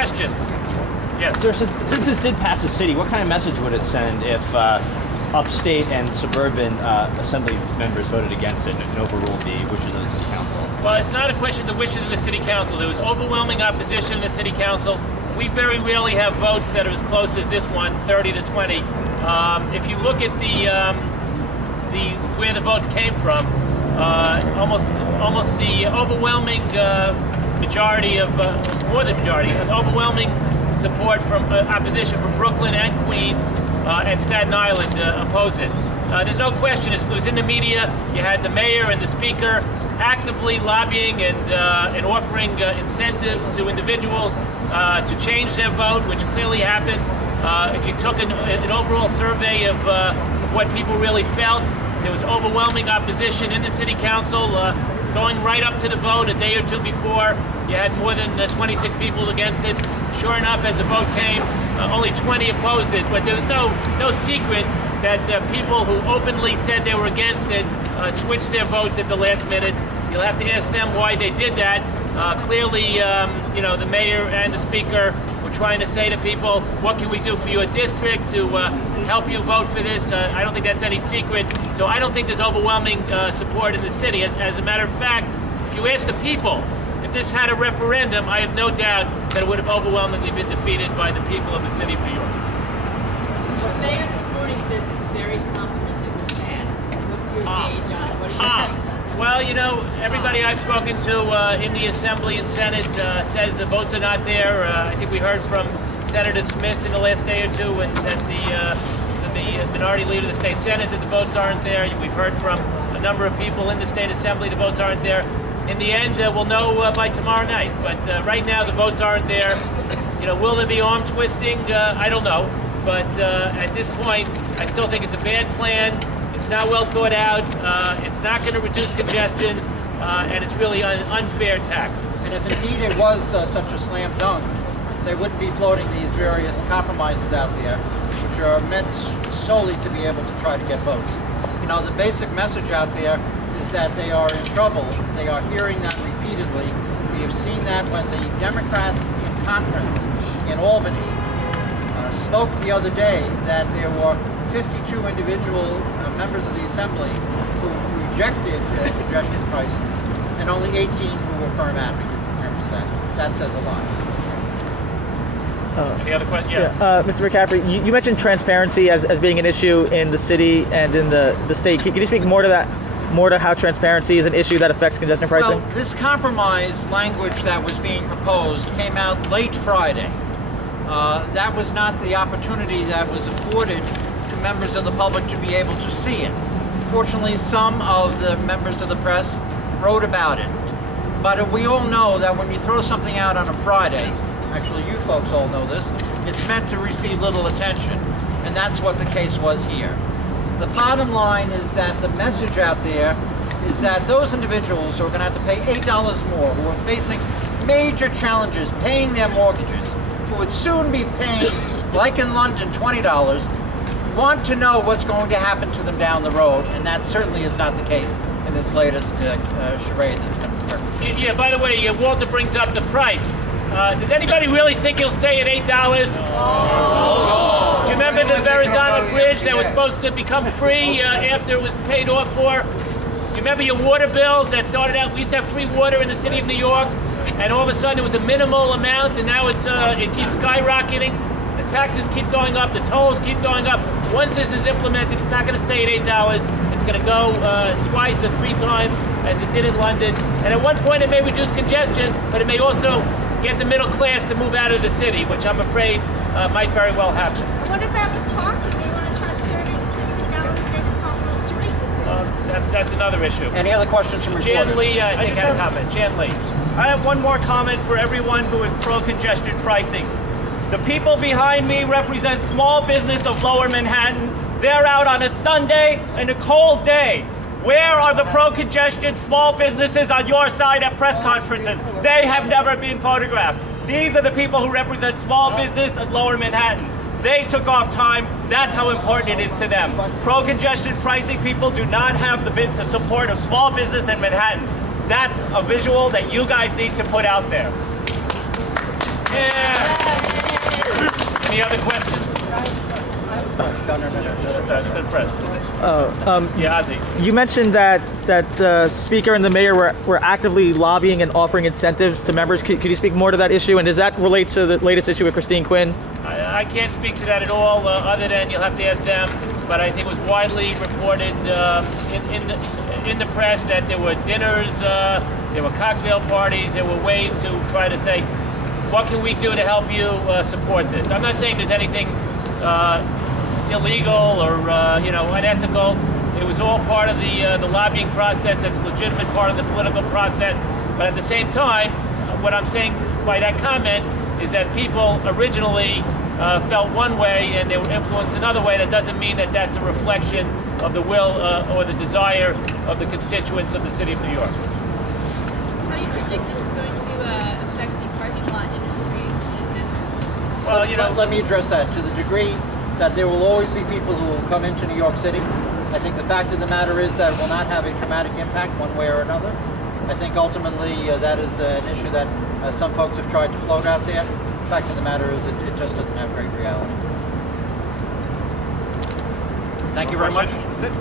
questions? Yes. Sir, since this did pass the city, what kind of message would it send if upstate and suburban assembly members voted against it and overruled the wishes of the city council? Well, it's not a question of the wishes of the city council. There was overwhelming opposition in the city council. We very rarely have votes that are as close as this one, 30 to 20. If you look at where the votes came from, almost the overwhelming majority of more than majority, overwhelming support from opposition from Brooklyn and Queens and Staten Island opposes. There's no question. It was in the media. You had the mayor and the speaker actively lobbying and offering incentives to individuals to change their vote, which clearly happened. If you took an overall survey of what people really felt, there was overwhelming opposition in the city council. Going right up to the vote a day or two before, you had more than 26 people against it. Sure enough, as the vote came, only 20 opposed it. But there was no secret that people who openly said they were against it switched their votes at the last minute. You'll have to ask them why they did that. Clearly, the mayor and the speaker were trying to say to people, what can we do for your district to help you vote for this? I don't think that's any secret. So I don't think there's overwhelming support in the city. As a matter of fact, if you ask the people, if this had a referendum, I have no doubt that it would have overwhelmingly been defeated by the people of the city of New York. The mayor this morning says he's very confident it will pass. What's your gauge on it? What do you think? Well, everybody I've spoken to in the Assembly and Senate says the votes are not there. I think we heard from Senator Smith in the last day or two and that the minority leader of the state Senate that the votes aren't there. We've heard from a number of people in the state Assembly the votes aren't there. In the end, we'll know by tomorrow night. But right now, the votes aren't there. Will there be arm twisting? I don't know. But at this point, I still think it's a bad plan. It's not well thought out. It's not going to reduce congestion, and it's really an unfair tax. And if indeed it was such a slam dunk, they wouldn't be floating these various compromises out there, which are meant solely to be able to try to get votes. The basic message out there is that they are in trouble. They are hearing that repeatedly. We have seen that when the Democrats in conference in Albany spoke the other day that there were 52 individual members of the Assembly who rejected congestion pricing and only 18 who were firm advocates in terms of that. That says a lot. Any other questions? Yeah. Mr. McCaffrey, you mentioned transparency as being an issue in the city and in the state. Can you speak more to that? More to how transparency is an issue that affects congestion pricing? Well, this compromise language that was being proposed came out late Friday. That was not the opportunity that was afforded to members of the public to be able to see it. Fortunately, some of the members of the press wrote about it. But we all know that when you throw something out on a Friday, actually you folks all know this, it's meant to receive little attention. And that's what the case was here. The bottom line is that the message out there is that those individuals who are going to have to pay $8 more, who are facing major challenges paying their mortgages, who would soon be paying, like in London, $20, want to know what's going to happen to them down the road, and that certainly is not the case in this latest charade that's been perpetrated. Yeah, by the way, Walter brings up the price. Does anybody really think he'll stay at $8? Do you remember the Verrazano Bridge that was supposed to become free after it was paid off for? Do you remember your water bills that started out, we used to have free water in the city of New York, and all of a sudden it was a minimal amount, and now it keeps skyrocketing. The taxes keep going up, the tolls keep going up. Once this is implemented, it's not going to stay at $8. It's going to go twice or 3 times as it did in London. And at one point it may reduce congestion, but it may also get the middle class to move out of the city, which I'm afraid might very well happen. What about the parking? They want to charge $30 to $60 a day to park on the street. That's another issue. Any other questions from reporters? Jan Lee, I think, had a comment. Jan Lee. I have one more comment for everyone who is pro-congestion pricing. The people behind me represent small business of Lower Manhattan. They're out on a Sunday and a cold day. Where are the pro-congestion small businesses on your side at press conferences? They have never been photographed. These are the people who represent small business at Lower Manhattan. They took off time. That's how important it is to them. Pro-congestion pricing people do not have the support of small business in Manhattan. That's a visual that you guys need to put out there. Yeah. Any other questions? Yeah, Ozzy. You mentioned that the speaker and the mayor were actively lobbying and offering incentives to members. Could you speak more to that issue? And does that relate to the latest issue with Christine Quinn? I can't speak to that at all, other than you'll have to ask them. But I think it was widely reported in the press that there were dinners, there were cocktail parties, there were ways to try to say, what can we do to help you support this? I'm not saying there's anything illegal or unethical. It was all part of the lobbying process. That's a legitimate part of the political process. But at the same time, what I'm saying by that comment is that people originally felt one way and they were influenced another way. That doesn't mean that that's a reflection of the will or the desire of the constituents of the city of New York. How do you predict this is going to affect the parking lot industry? Well, Let me address that. To the degree that there will always be people who will come into New York City, I think the fact of the matter is that it will not have a dramatic impact one way or another. I think ultimately that is an issue that some folks have tried to float out there. The fact of the matter is it just doesn't have great reality. Thank you very much. That's it.